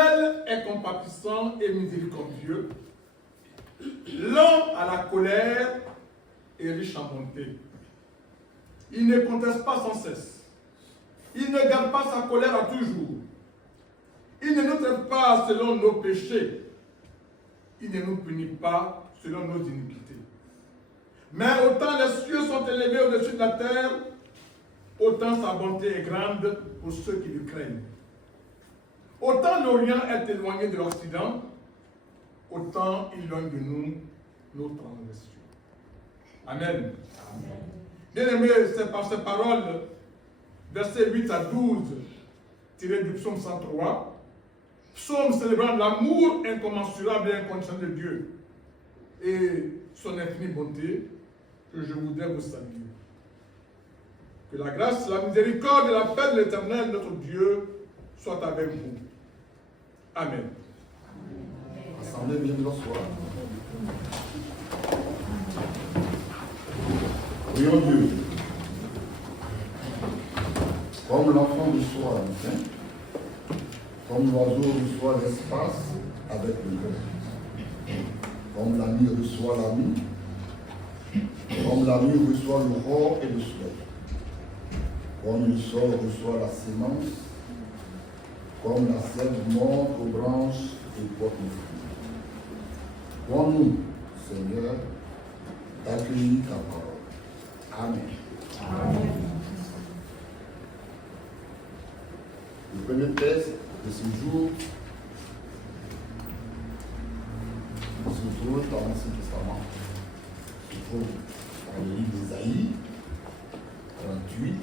l'Éternel est compatissant et miséricordieux, lent à la colère et riche en bonté. Il ne conteste pas sans cesse. Il ne garde pas sa colère à toujours. Il ne nous traite pas selon nos péchés. Il ne nous punit pas selon nos iniquités. Mais autant les cieux sont élevés au-dessus de la terre, autant sa bonté est grande pour ceux qui le craignent. Autant l'Orient est éloigné de l'Occident, autant il éloigne de nous nos transgressions. Amen. Bien-aimés, c'est par ces paroles, versets 8 à 12, tirés du psaume 103, psaume célébrant l'amour incommensurable et inconditionnel de Dieu et son infinie bonté, que je voudrais vous saluer. Que la grâce, la miséricorde et la paix de l'Éternel, notre Dieu, soient avec vous. Amen. Assemblée, bienvenue au soir. Prions Dieu. Comme l'enfant reçoit un pain, comme l'oiseau reçoit l'espace avec le vent, comme la nuit reçoit la nuit, comme la nuit reçoit l'aurore et le soleil, comme le sol reçoit la sémence, comme la sève monte aux branches et porte le fruit. Donne-nous, Seigneur, d'accueillir ta parole. Amen. Amen. Le premier texte de ce jour se trouve dans l'Ancien Testament. Se trouve dans le livre d'Ésaïe, 38,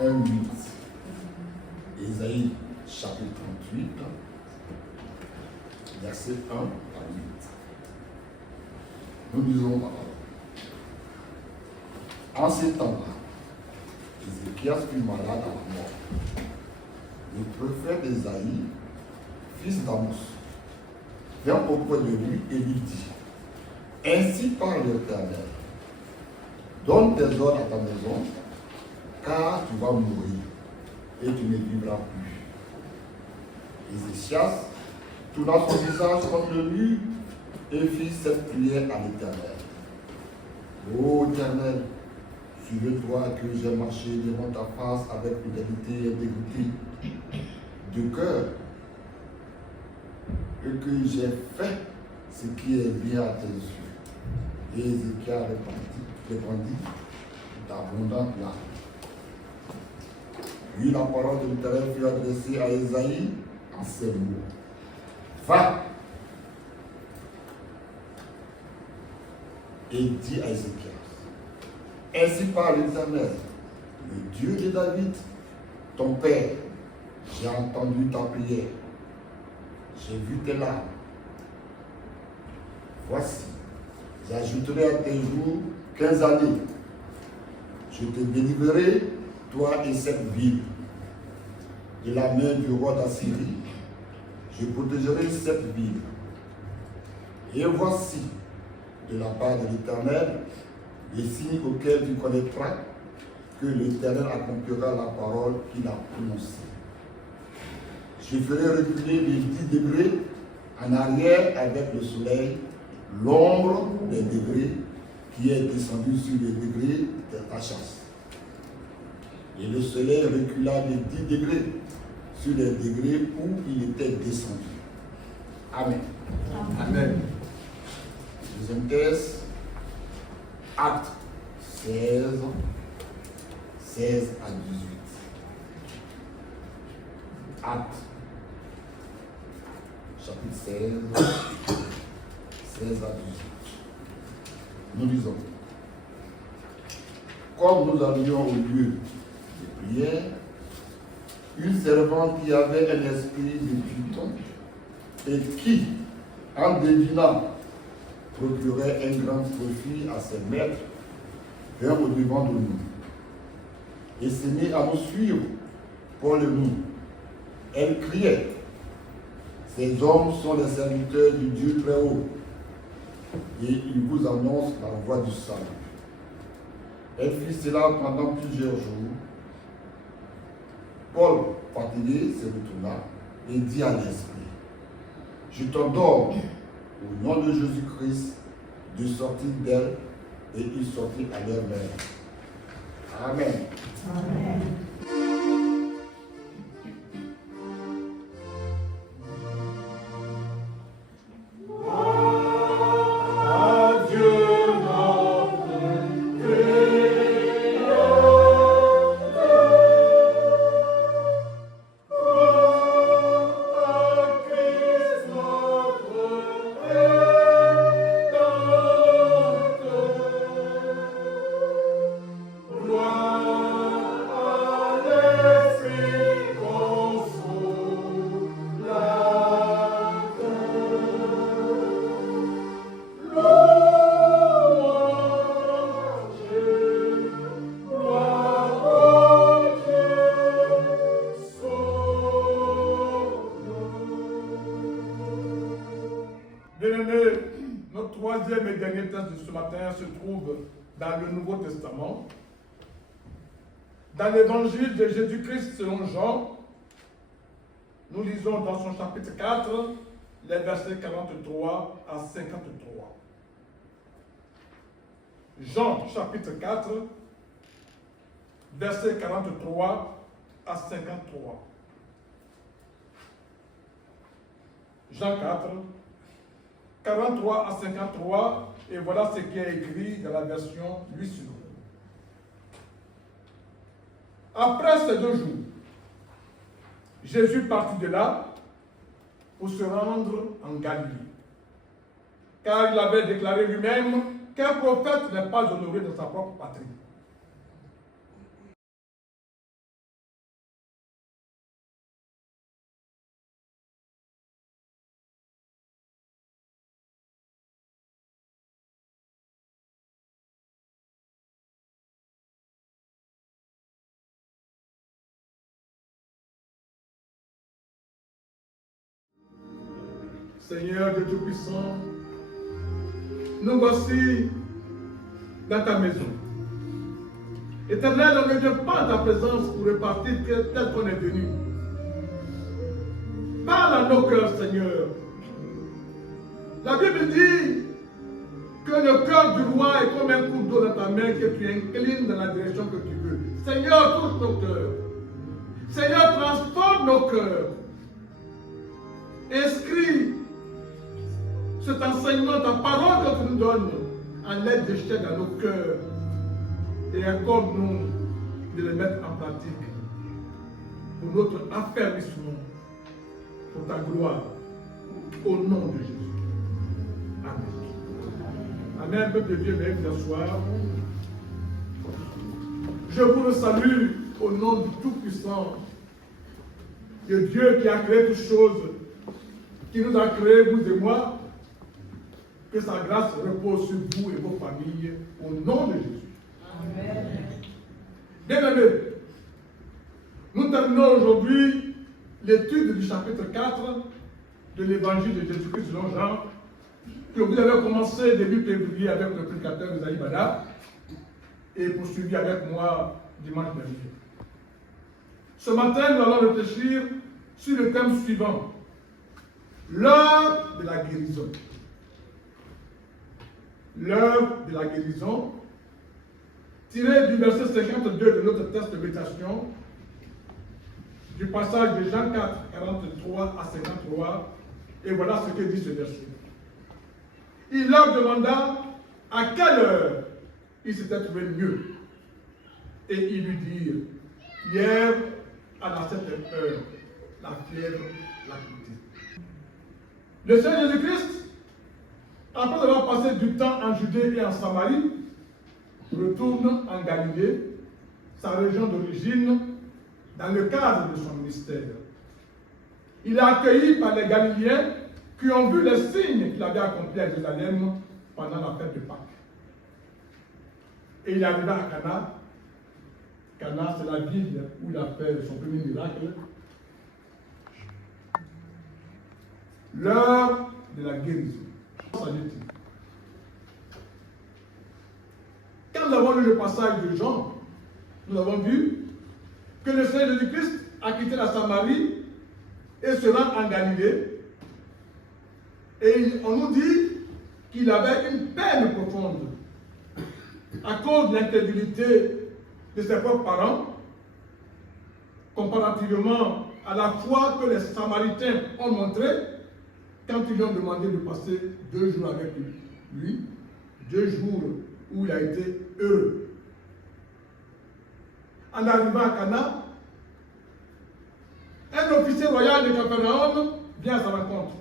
1, 8. Ésaïe, chapitre 38, verset 1 à 8. Nous lisons la parole. En ces temps-là, Ézéchias fut malade à la mort. Le prophète Ésaïe, fils d'Amos, vint auprès de lui et lui dit: Ainsi parle l'Éternel, donne tes ordres à ta maison, car tu vas mourir et tu ne vivras plus. Ézéchias tourna son visage contre le mur et fit cette prière à l'Éternel. Ô Éternel, souviens-toi que j'ai marché devant ta face avec fidélité et intégrité de cœur, et que j'ai fait ce qui est bien à tes yeux. Et Ézéchias répondit d'abondantes larmes. Puis la parole de l'Éternel fut adressée à Ésaïe en ces mots: Va et dis à Ézéchias: Ainsi parle l'Éternel, le Dieu de David, ton père. J'ai entendu ta prière, j'ai vu tes larmes. Voici, j'ajouterai à tes jours 15 années. Je te délivrerai, toi et cette ville, de la main du roi d'Assyrie. Je protégerai cette ville. Et voici, de la part de l'Éternel, les signes auxquels tu connaîtras que l'Éternel accomplira la parole qu'il a prononcée. Je ferai reculer les 10 degrés en arrière avec le soleil, l'ombre des degrés qui est descendu sur les degrés de ta chasse. Et le soleil recula les 10 degrés sur les degrés où il était descendu. Amen. Amen. Deuxième texte, Actes 16, 16 à 18. Actes, chapitre 16, 16 à 18. Nous lisons: Comme nous allions au lieu de prière, une servante qui avait un esprit de python et qui, en devinant, procurait un grand profit à ses maîtres, vint au devant de nous et se mit à nous suivre pour le nous. Elle criait: Ces hommes sont les serviteurs du Dieu très haut, et ils vous annoncent la voie du salut. Elle fit cela pendant plusieurs jours. Paul, fatigué, se retourna et dis à l'esprit, je t'ordonne, au nom de Jésus-Christ, de sortir d'elle et ils sortir à leur mère. Amen. Amen. Bien-aimés, notre troisième et dernier texte de ce matin se trouve dans le Nouveau Testament, dans l'évangile de Jésus-Christ selon Jean. Nous lisons dans son chapitre 4, les versets 43 à 53. Jean chapitre 4, versets 43 à 53. Jean 4, 43 à 53, et voilà ce qui est écrit dans la version Louis II. Après ces 2 jours, Jésus partit de là pour se rendre en Galilée, car il avait déclaré lui-même qu'un prophète n'est pas honoré dans sa propre patrie. Seigneur Dieu Tout-Puissant, nous voici dans ta maison. Éternel, on ne vient pas à ta présence pour repartir tel qu'on est venu. Parle à nos cœurs, Seigneur. La Bible dit que le cœur du roi est comme un coup d'eau dans ta main que tu inclines dans la direction que tu veux. Seigneur, touche nos cœurs. Seigneur, transforme nos cœurs. Inscris cet enseignement, ta parole que tu nous donnes, en l'aide de jeter dans nos cœurs et accorde-nous de les mettre en pratique pour notre affermissement, pour ta gloire, au nom de Jésus. Amen. Amen, peuple de Dieu, veuillez vous asseoir. Je vous le salue au nom du Tout-Puissant, de Dieu qui a créé toutes choses, qui nous a créés, vous et moi. Que sa grâce repose sur vous et vos familles, au nom de Jésus. Amen. Bien-aimés, nous terminons aujourd'hui l'étude du chapitre 4 de l'évangile de Jésus-Christ selon Jean, que vous avez commencé début février avec le prédicateur Isaïe Bada et poursuivi avec moi dimanche dernier. Ce matin, nous allons réfléchir sur le thème suivant: l'heure de la guérison. L'heure de la guérison, tiré du verset 52 de notre texte de méditation, du passage de Jean 4, 43 à 53, et voilà ce que dit ce verset. Il leur demanda à quelle heure il s'était trouvé mieux, et ils lui dirent: hier à la 7e heure, la fièvre l'a quitté. Le Seigneur Jésus-Christ, après avoir passé du temps en Judée et en Samarie, retourne en Galilée, sa région d'origine, dans le cadre de son ministère. Il est accueilli par les Galiléens qui ont vu les signes qu'il avait accomplis à Jérusalem pendant la fête de Pâques. Et il est arrivé à Cana. Cana, c'est la ville où il a fait son premier miracle. L'heure de la guérison. Quand nous avons lu le passage de Jean, nous avons vu que le Seigneur Jésus-Christ a quitté la Samarie et se rend en Galilée. Et on nous dit qu'il avait une peine profonde à cause de l'incrédulité de ses propres parents, comparativement à la foi que les Samaritains ont montrée quand ils lui ont demandé de passer 2 jours avec lui, 2 jours où il a été heureux. En arrivant à Cana, un officier royal de Capharnaüm vient à sa rencontre.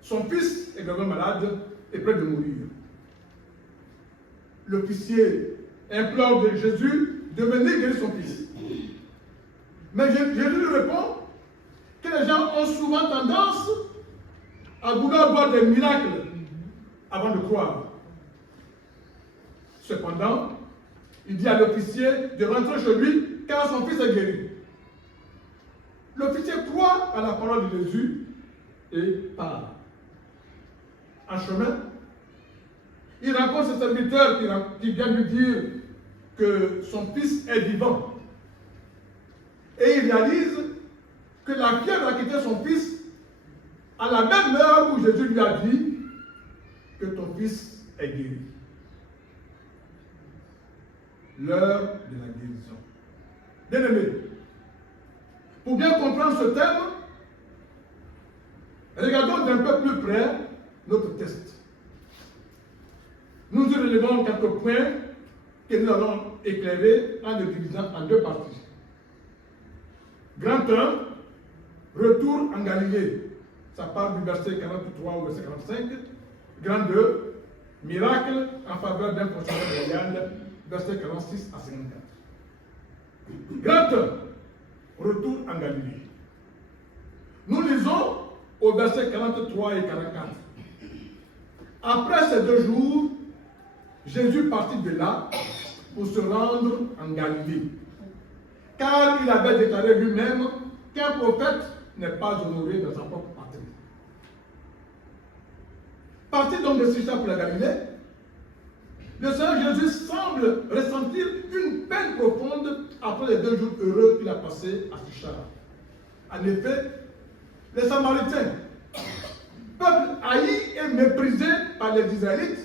Son fils est gravement malade et près de mourir. L'officier implore de Jésus de venir guérir son fils. Mais Jésus lui répond que les gens ont souvent tendance à vouloir voir des miracles avant de croire. Cependant, il dit à l'officier de rentrer chez lui car son fils est guéri. L'officier croit à la parole de Jésus et part. En chemin, il rencontre ce serviteur qui vient lui dire que son fils est vivant. Et il réalise que la fièvre a quitté son fils à la même heure où Jésus lui a dit que ton fils est guéri. L'heure de la guérison. Bien-aimés, pour bien comprendre ce thème, regardons d'un peu plus près notre test. Nous y relevons quelques points que nous allons éclairer en les divisant en 2 parties. Grand 1, retour en Galilée. Ça part du verset 43 au verset 45. Grand 2, miracle en faveur d'un fonctionnaire royal, verset 46 à 54. Grand 1, retour en Galilée. Nous lisons au verset 43 et 44. Après ces 2 jours, Jésus partit de là pour se rendre en Galilée. Car il avait déclaré lui-même qu'un prophète n'est pas honoré dans sa propre patrie. Parti donc de Sichar pour la Galilée, le Seigneur Jésus semble ressentir une peine profonde après les 2 jours heureux qu'il a passés à Sichar. En effet, les Samaritains, peuple haï et méprisé par les Israélites,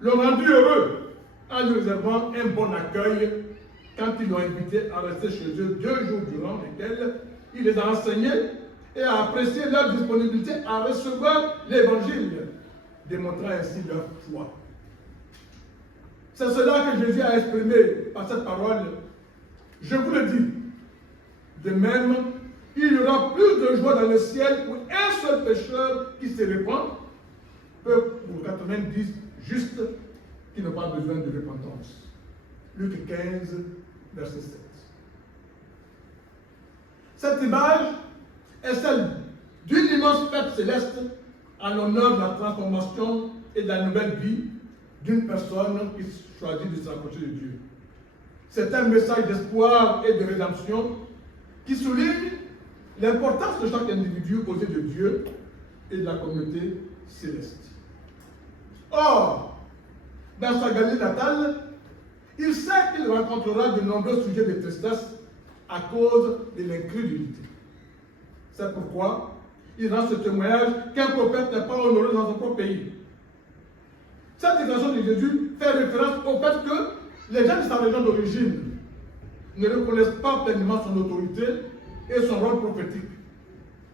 l'ont rendu heureux en lui réservant un bon accueil quand ils l'ont invité à rester chez eux 2 jours durant lesquels il les a enseignés et a apprécié leur disponibilité à recevoir l'évangile, démontrant ainsi leur foi. C'est cela que Jésus a exprimé par cette parole. Je vous le dis, de même, il y aura plus de joie dans le ciel pour un seul pécheur qui se répand que pour 90 justes qui n'ont pas besoin de repentance. Luc 15, verset 7. Cette image est celle d'une immense fête céleste en l'honneur de la transformation et de la nouvelle vie d'une personne qui choisit de s'approcher de Dieu. C'est un message d'espoir et de rédemption qui souligne l'importance de chaque individu aux yeux de Dieu et de la communauté céleste. Or, dans sa Galilée natale, il sait qu'il rencontrera de nombreux sujets de tristesse à cause de l'incrédulité. C'est pourquoi il rend ce témoignage qu'un prophète n'est pas honoré dans son propre pays. Cette déclaration de Jésus fait référence au fait que les gens de sa région d'origine ne reconnaissent pas pleinement son autorité et son rôle prophétique,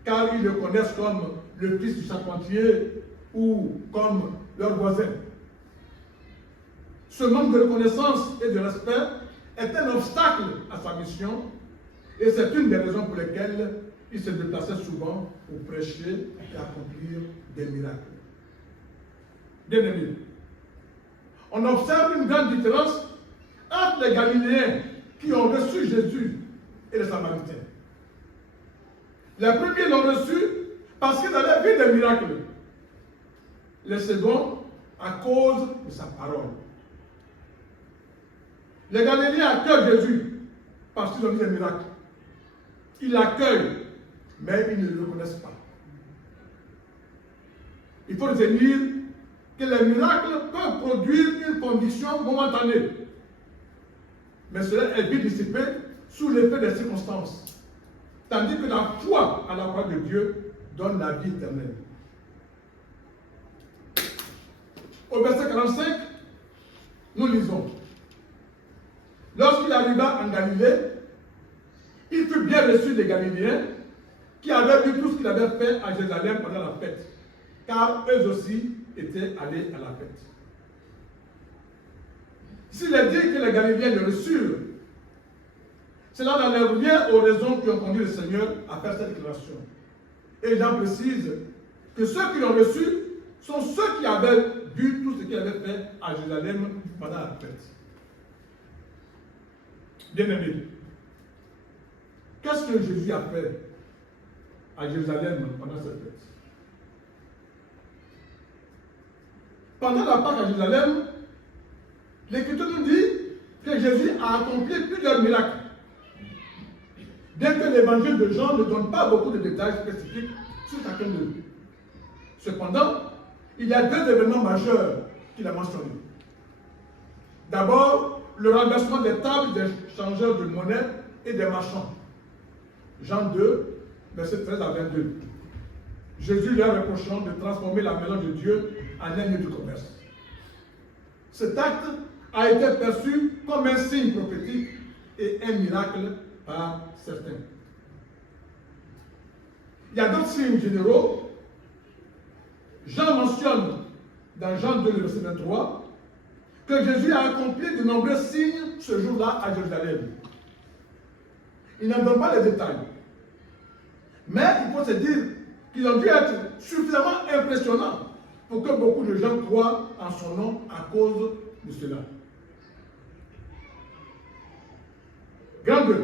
car ils le connaissent comme le fils du charpentier ou comme leur voisin. Ce manque de reconnaissance et de respect est un obstacle à sa mission et c'est une des raisons pour lesquelles il se déplaçait souvent pour prêcher et accomplir des miracles. Bien-aimés, on observe une grande différence entre les Galiléens qui ont reçu Jésus et les Samaritains. Les premiers l'ont reçu parce qu'ils avaient vu des miracles. Les seconds à cause de sa parole. Les Galiléens accueillent Jésus parce qu'ils ont vu des miracles. Ils l'accueillent, mais ils ne le reconnaissent pas. Il faut retenir que les miracles peuvent produire une condition momentanée. Mais cela est vite dissipé sous l'effet des circonstances. Tandis que la foi à la parole de Dieu donne la vie éternelle. Au verset 45, nous lisons. Lorsqu'il arriva en Galilée, il fut bien reçu des Galiléens qui avaient vu tout ce qu'il avait fait à Jérusalem pendant la fête, car eux aussi étaient allés à la fête. S'il est dit que les Galiléens le reçurent, cela n'enlève rien aux raisons qui ont conduit le Seigneur à faire cette déclaration. Et Jean précise que ceux qui l'ont reçu sont ceux qui avaient vu tout ce qu'il avait fait à Jérusalem pendant la fête. Bien-aimés, qu'est-ce que Jésus a fait à Jérusalem pendant cette fête? Pendant la Pâque à Jérusalem, l'Écriture nous dit que Jésus a accompli plusieurs miracles. Bien que l'évangile de Jean ne donne pas beaucoup de détails spécifiques sur chacun d'eux. Cependant, il y a deux événements majeurs qu'il a mentionnés. D'abord, le renversement des tables des changeurs de monnaie et des marchands. Jean 2, versets 13 à 22. Jésus leur reprochant de transformer la maison de Dieu en un lieu de commerce. Cet acte a été perçu comme un signe prophétique et un miracle par certains. Il y a d'autres signes généraux. Jean mentionne dans Jean 2, verset 23, que Jésus a accompli de nombreux signes ce jour-là à Jérusalem. Il n'en donne pas les détails. Mais il faut se dire qu'ils ont dû être suffisamment impressionnants pour que beaucoup de gens croient en son nom à cause de cela. Grand 2.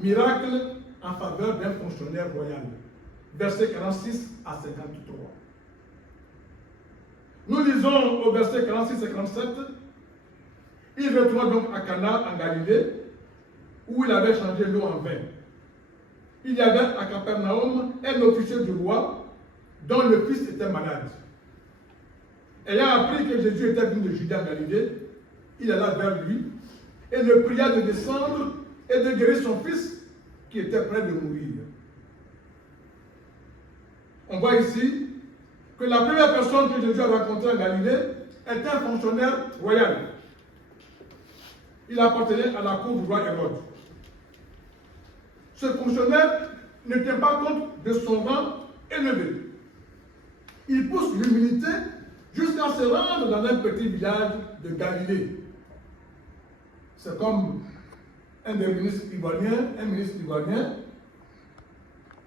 Miracle en faveur d'un fonctionnaire royal. Versets 46 à 53. Nous lisons au verset 46 et 47. Il retourna donc à Cana en Galilée, où il avait changé l'eau en vin. Il y avait à Capernaum un officier du roi dont le fils était malade. Ayant appris que Jésus était venu de Judée en Galilée, il alla vers lui et le pria de descendre et de guérir son fils qui était près de mourir. On voit ici que la première personne que Jésus a rencontrée en Galilée était un fonctionnaire royal. Il appartenait à la cour du roi Hérode. Ce fonctionnaire ne tient pas compte de son rang élevé. Il pousse l'humilité jusqu'à se rendre dans un petit village de Galilée. C'est comme un ministre ivoirien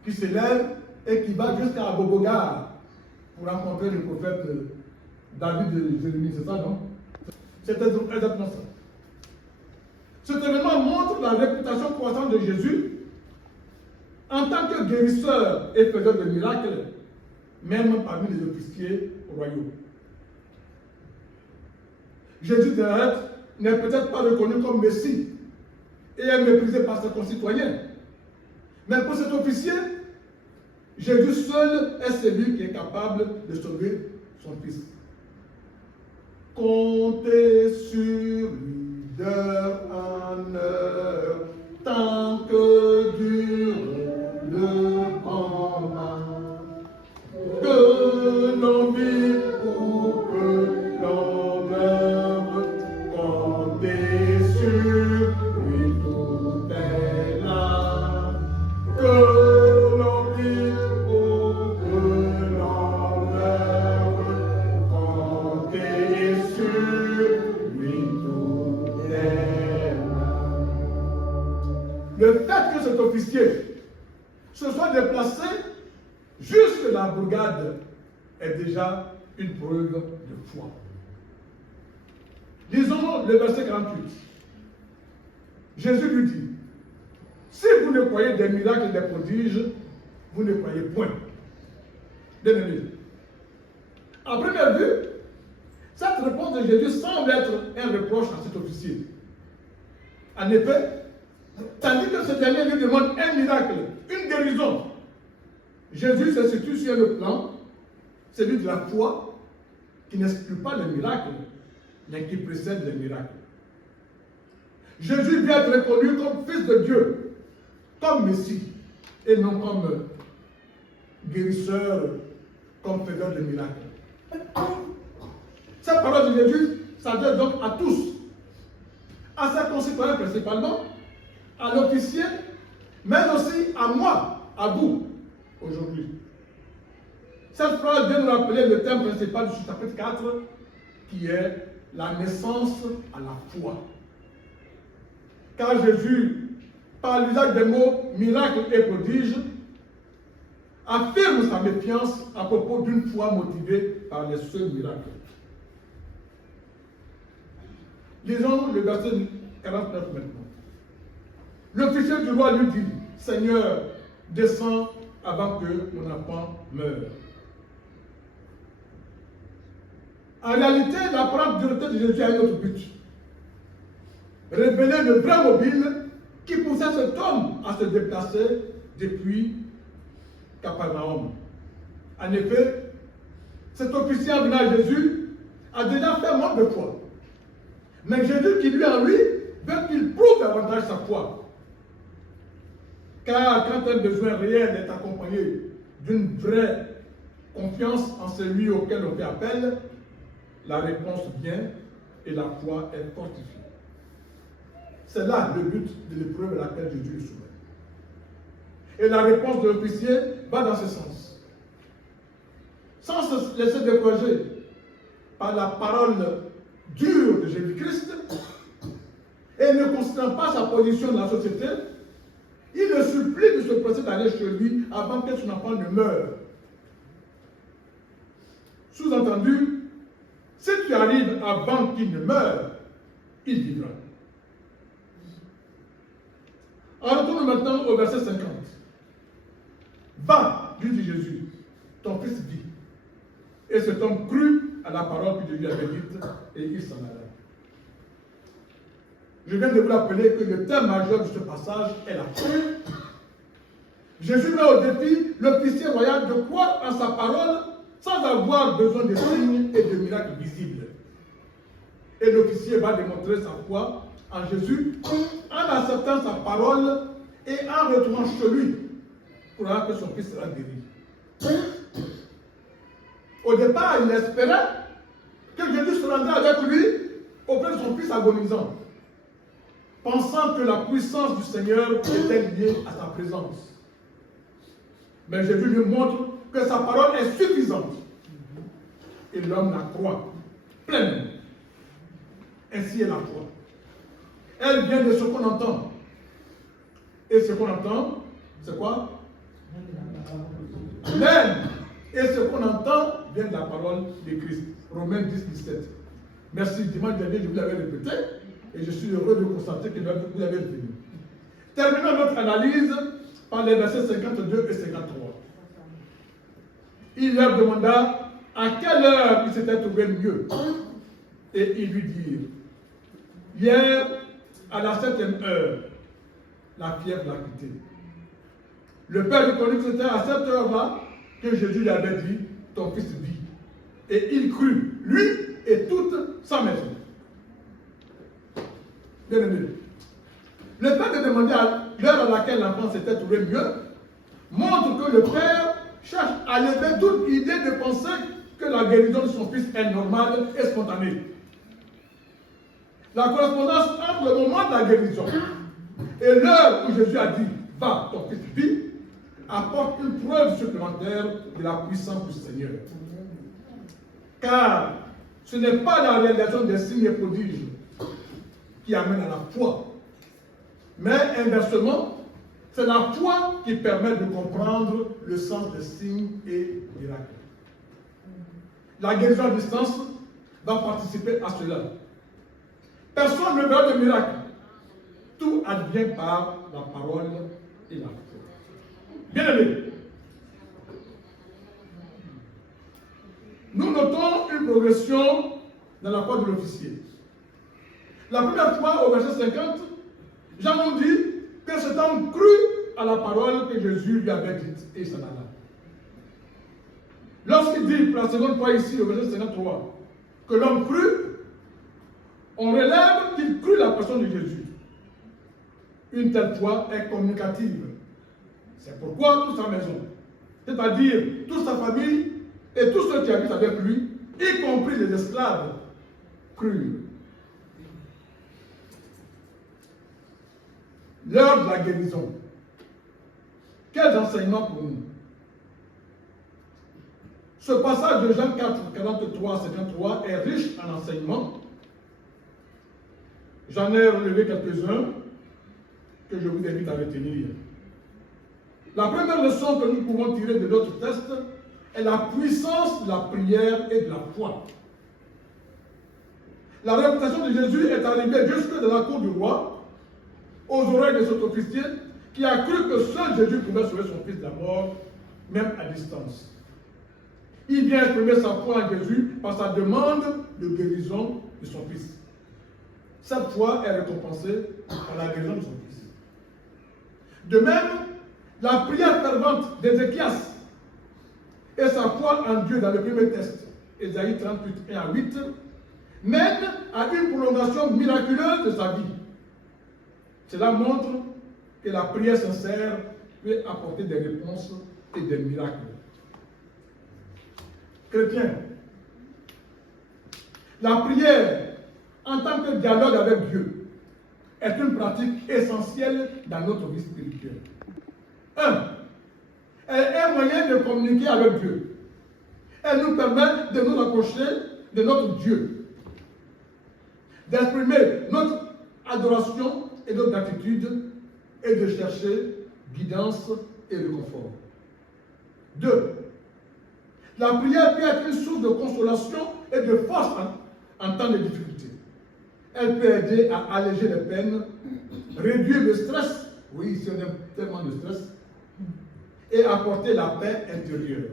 qui s'élève et qui va jusqu'à Abobogar pour rencontrer le prophète David de Jérémie. C'est ça, non? C'est exactement ça. Cet événement montre la réputation croissante de Jésus en tant que guérisseur et faiseur de miracles, même parmi les officiers royaux. Jésus de Nazareth n'est peut-être pas reconnu comme Messie et est méprisé par ses concitoyens. Mais pour cet officier, Jésus seul est celui qui est capable de sauver son fils. Comptez sur lui d'heure en heure, tant que dure le combat. Que l'on vive ou que l'on meure, comptez sur lui, tout est là. Que l'on vive ou que l'on meure, comptez sur lui, tout est là. Le fait que cet officier se soit déplacé jusque la bourgade est déjà une preuve de foi. Lisons le verset 48. Jésus lui dit, si vous ne croyez des miracles et des prodiges, vous ne croyez point. Bien-aimés, à première vue, cette réponse de Jésus semble être un reproche à cet officier. En effet, tandis que ce dernier lui demande un miracle, une guérison, Jésus se situe sur le plan, celui de la foi, qui n'exclut pas les miracles, mais qui précède les miracles. Jésus vient être reconnu comme fils de Dieu, comme Messie et non comme guérisseur, comme faiseur de miracles. Cette parole de Jésus s'adresse donc à tous, à ses concitoyens principalement, à l'officier, mais aussi à moi, à vous, aujourd'hui. Cette phrase vient nous rappeler le thème principal du chapitre 4, qui est la naissance à la foi. Car Jésus, par l'usage des mots miracle et prodige, affirme sa méfiance à propos d'une foi motivée par les seuls miracles. Lisons le verset 49 maintenant. L'officier du roi lui dit, Seigneur, descends avant que mon enfant meure. En réalité, l'apparente dureté de Jésus a un autre but. Révéler le vrai mobile qui poussait cet homme à se déplacer depuis Capernaum. En effet, cet officier en venant à Jésus a déjà fait montre de foi. Mais Jésus qui lui en lui veut qu'il prouve davantage sa foi. Car quand un besoin réel est accompagné d'une vraie confiance en celui auquel on fait appel, la réponse vient et la foi est fortifiée. C'est là le but de l'épreuve à laquelle Jésus est soumis. Et la réponse de l'officier va dans ce sens. Sans se laisser décourager par la parole dure de Jésus-Christ et ne considérant pas sa position dans la société, il le supplie de se presser d'aller chez lui avant que son enfant ne meure. Sous-entendu, si tu arrives avant qu'il ne meure, il vivra. On retourne maintenant au verset 50. Va, lui dit Jésus, ton fils vit. Et cet homme crut à la parole que Jésus avait dite et il s'en alla. Je viens de vous rappeler que le thème majeur de ce passage est la foi. Jésus met au défi l'officier royal de croire en sa parole sans avoir besoin de signes et de miracles visibles. Et l'officier va démontrer sa foi en Jésus en acceptant sa parole et en retournant chez lui pour voir que son fils sera guéri. Au départ, il espérait que Jésus se rendrait avec lui auprès de son fils agonisant, pensant que la puissance du Seigneur était liée à sa présence. Mais Jésus lui montre que sa parole est suffisante. Et l'homme la croit pleinement. Ainsi est la foi. Elle vient de ce qu'on entend. Et ce qu'on entend, c'est quoi? Amen. Et ce qu'on entend vient de la parole de Christ. Romains 10, 17. Merci. Dimanche dernier, je vous l'avais répété. Et je suis heureux de constater que vous l'avez retenu. Terminons notre analyse par les versets 52 et 53. Il leur demanda à quelle heure il s'était trouvé mieux. Et ils lui dirent, hier, à la 7e heure, la fièvre l'a quitté. Le père lui connut que c'était à cette heure-là que Jésus lui avait dit, ton fils vit. Et il crut, lui et toute sa maison. Bien aimé. Le fait de demander à l'heure à laquelle l'enfant s'était trouvé mieux montre que le père cherche à lever toute idée de penser que la guérison de son fils est normale et spontanée. La correspondance entre le moment de la guérison et l'heure où Jésus a dit « Va, ton fils vit » apporte une preuve supplémentaire de la puissance du Seigneur. Car ce n'est pas la réalisation des signes et prodiges qui amène à la foi, mais inversement, c'est la foi qui permet de comprendre le sens des signes et miracles. La guérison à distance va participer à cela. Personne ne verra de miracle. Tout advient par la parole et la foi. Bien aimé, nous notons une progression dans la foi de l'officier. La première fois, au verset 50, Jean nous dit que cet homme crut à la parole que Jésus lui avait dite et s'en alla. Lorsqu'il dit pour la seconde fois ici, au verset 53, que l'homme crut, on relève qu'il crut la personne de Jésus. Une telle foi est communicative. C'est pourquoi toute sa maison, c'est-à-dire toute sa famille et tous ceux qui habitent avec lui, y compris les esclaves, crurent. L'heure de la guérison. Quels enseignements pour nous? Ce passage de Jean 4, 43 à 53 est riche en enseignements. J'en ai relevé quelques-uns que je vous invite à retenir. La première leçon que nous pouvons tirer de notre texte est la puissance de la prière et de la foi. La réputation de Jésus est arrivée jusque dans la cour du roi, aux oreilles de cet officier qui a cru que seul Jésus pouvait sauver son fils de la mort, même à distance. Il vient exprimer sa foi en Jésus par sa demande de guérison de son fils. Cette foi est récompensée par la guérison de son fils. De même, la prière fervente d'Ézéchias et sa foi en Dieu dans le premier texte, Ésaïe 38, 1 à 8, mène à une prolongation miraculeuse de sa vie. Cela montre que la prière sincère peut apporter des réponses et des miracles. Chrétiens, la prière en tant que dialogue avec Dieu est une pratique essentielle dans notre vie spirituelle. 1. Elle est un moyen de communiquer avec Dieu. Elle nous permet de nous rapprocher de notre Dieu, d'exprimer notre adoration et notre gratitude et de chercher guidance et réconfort. 2. La prière peut être une source de consolation et de force en temps de difficulté. Elle peut aider à alléger les peines, réduire le stress, oui, ici on a tellement de stress, et apporter la paix intérieure.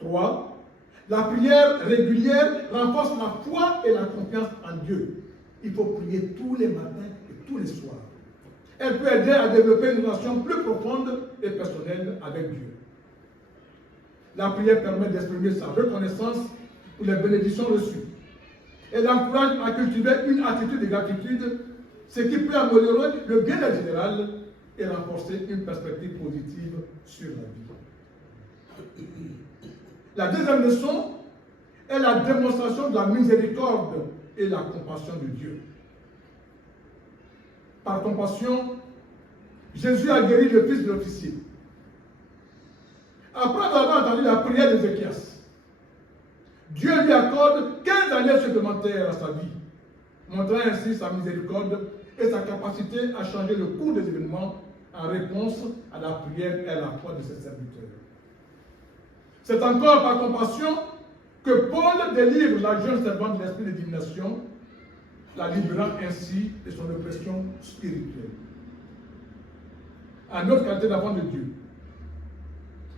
3. La prière régulière renforce la foi et la confiance en Dieu. Il faut prier tous les matins et tous les soirs. Elle peut aider à développer une relation plus profonde et personnelle avec Dieu. La prière permet d'exprimer sa reconnaissance pour les bénédictions reçues. Elle encourage à cultiver une attitude de gratitude, ce qui peut améliorer le bien-être général et renforcer une perspective positive sur la vie. La deuxième leçon est la démonstration de la miséricorde et la compassion de Dieu. Par compassion, Jésus a guéri le fils de l'officier. Après avoir entendu la prière d'Ézéchias, Dieu lui accorde 15 années supplémentaires à sa vie, montrant ainsi sa miséricorde et sa capacité à changer le cours des événements en réponse à la prière et à la foi de ses serviteurs. C'est encore par compassion que Paul délivre la jeune servante de l'esprit de divination, la libérant ainsi de son oppression spirituelle. À notre qualité d'enfant de Dieu,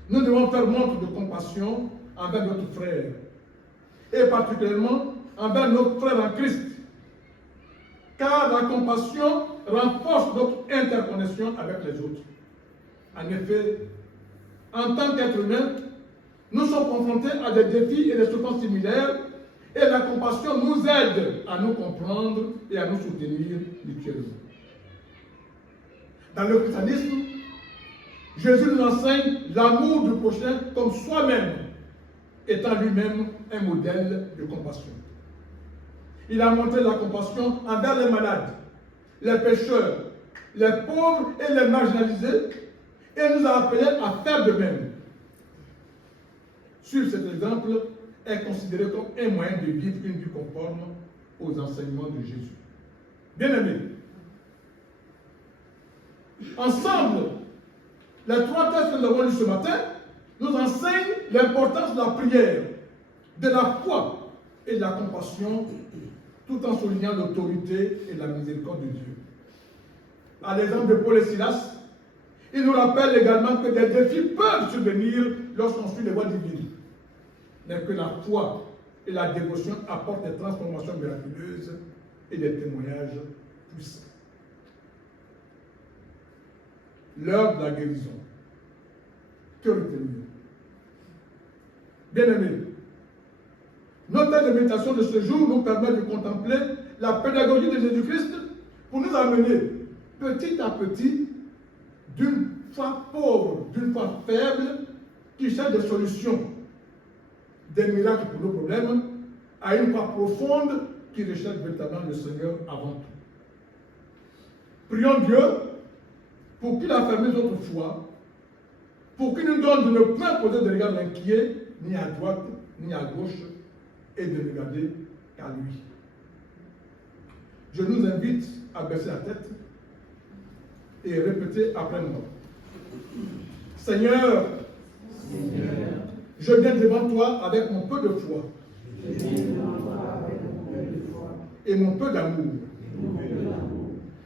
nous devons faire montre de compassion envers notre frère, et particulièrement envers notre frère en Christ, car la compassion renforce notre interconnexion avec les autres. En effet, en tant qu'être humain, nous sommes confrontés à des défis et des souffrances similaires, et la compassion nous aide à nous comprendre et à nous soutenir mutuellement. Dans le christianisme, Jésus nous enseigne l'amour du prochain comme soi-même, étant lui-même un modèle de compassion. Il a montré la compassion envers les malades, les pécheurs, les pauvres et les marginalisés, et nous a appelés à faire de même. Suivre cet exemple est considéré comme un moyen de vivre une vie conforme aux enseignements de Jésus. Bien-aimés, ensemble, les trois textes que nous avons lus ce matin nous enseignent l'importance de la prière, de la foi et de la compassion, tout en soulignant l'autorité et la miséricorde de Dieu. À l'exemple de Paul et Silas, il nous rappelle également que des défis peuvent survenir lorsqu'on suit les voies divines, mais que la foi et la dévotion apportent des transformations miraculeuses et des témoignages puissants. L'heure de la guérison. Que retenir? Bien-aimés, notre thème de méditation de ce jour nous permet de contempler la pédagogie de Jésus-Christ pour nous amener petit à petit d'une foi pauvre, d'une foi faible, qui cherche des solutions, des miracles pour nos problèmes, à une foi profonde qui recherche véritablement le Seigneur avant tout. Prions Dieu pour qu'il affermisse notre foi, pour qu'il nous donne de ne point poser de regard inquiet, ni à droite, ni à gauche, et de regarder qu'à lui. Je nous invite à baisser la tête et répéter après moi. Seigneur, je viens devant toi avec mon peu de foi et mon peu d'amour.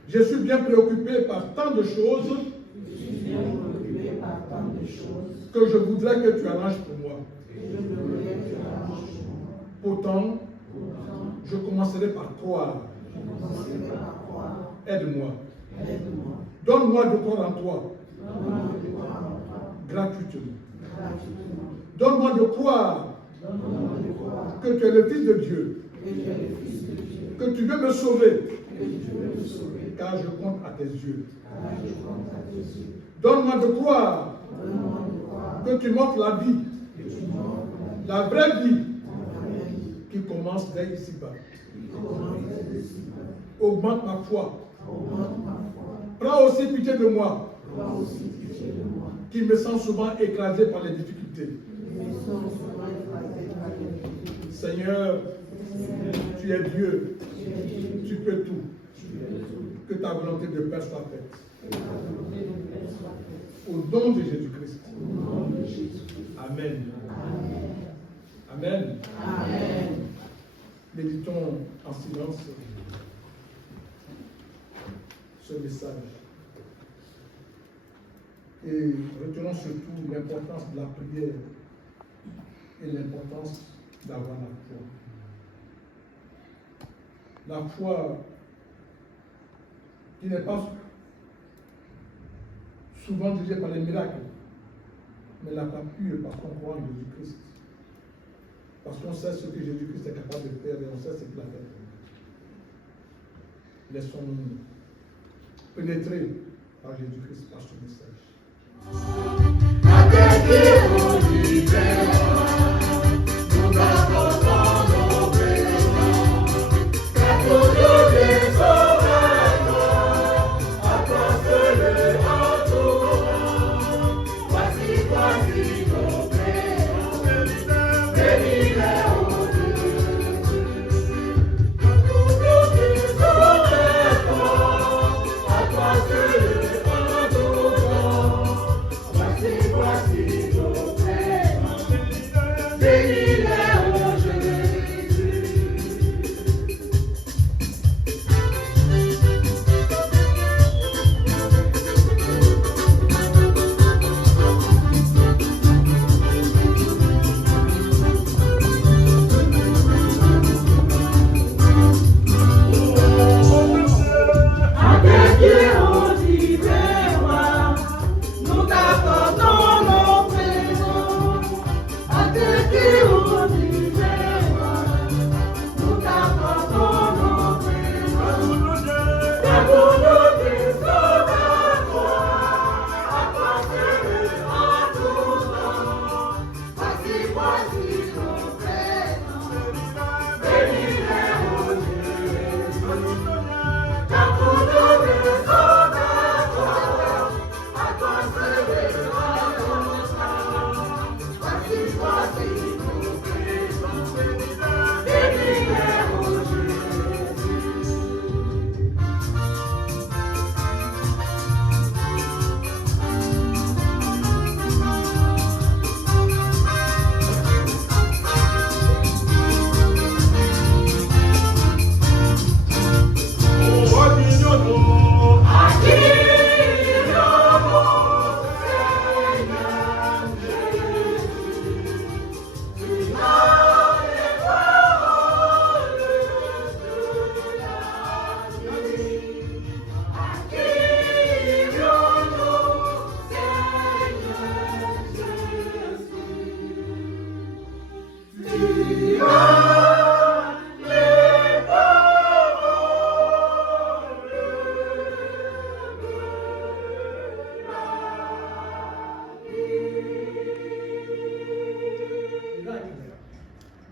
Je suis bien préoccupé par tant de choses que je voudrais que tu arranges pour moi. Pourtant, je commencerai par croire. Aide-moi. Donne-moi de croire en toi. Gratuitement. Donne-moi de croire que tu es le Fils de Dieu. Que tu veux me sauver. Car je compte à tes yeux. Donne-moi de croire que tu m'offres la vie. La vraie vie qui commence dès ici-bas. Augmente ma foi. Prends aussi pitié de moi, qui me sens souvent écrasé par les difficultés. Seigneur, tu es Dieu, tu peux tout. Que ta volonté de Père soit faite. Au nom de Jésus-Christ. Amen. Amen. Amen. Méditons en silence ce message. Et retenons surtout l'importance de la prière et l'importance d'avoir la foi. La foi qui n'est pas souvent dirigée par les miracles, mais la foi pure parce qu'on croit en Jésus-Christ. Parce qu'on sait ce que Jésus-Christ est capable de faire et on sait ce qu'il a fait. Laissons-nous pénétrer par Jésus-Christ, par ce message. Thank you.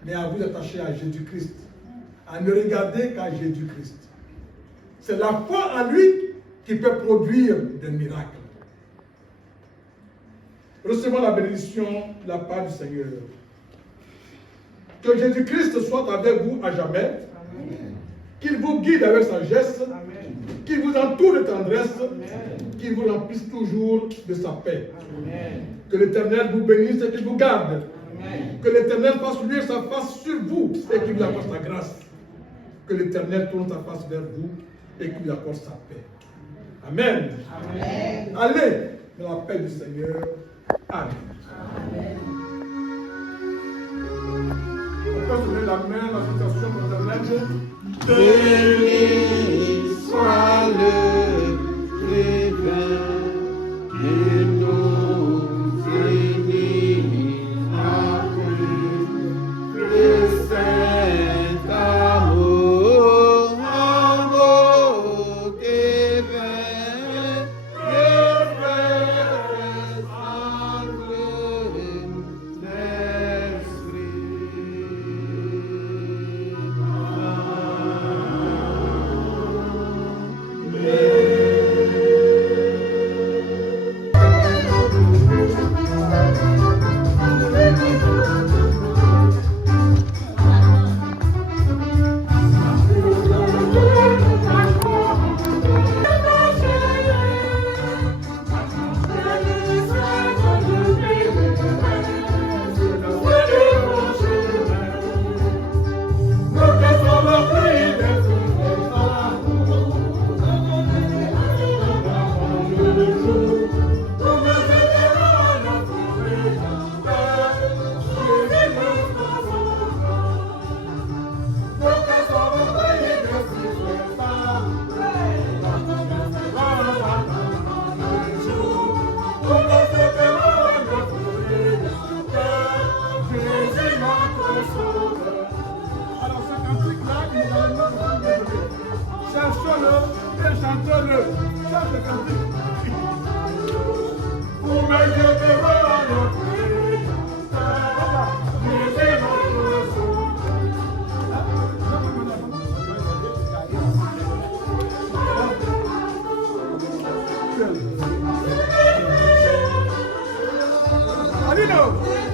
mais à vous attacher à Jésus-Christ, à ne regarder qu'à Jésus-Christ. C'est la foi en lui qui peut produire des miracles. Recevons la bénédiction de la part du Seigneur. Que Jésus-Christ soit avec vous à jamais. Qu'il vous guide avec sagesse. Qu'il vous entoure de tendresse. Qu'il vous remplisse toujours de sa paix. Que l'Éternel vous bénisse et qu'il vous garde. Que l'Éternel fasse luire sa face sur vous et qu'il vous accorde sa grâce. Que l'Éternel tourne sa face vers vous et qu'il vous accorde sa paix. Amen. Amen. Allez dans la paix du Seigneur. Amen. Amen. On peut se lever la main, la citation maternelle. Béni soit le divin qui nous unit à Christ, le saint amour, amour divin, le frère sacré d'esprit. Alino!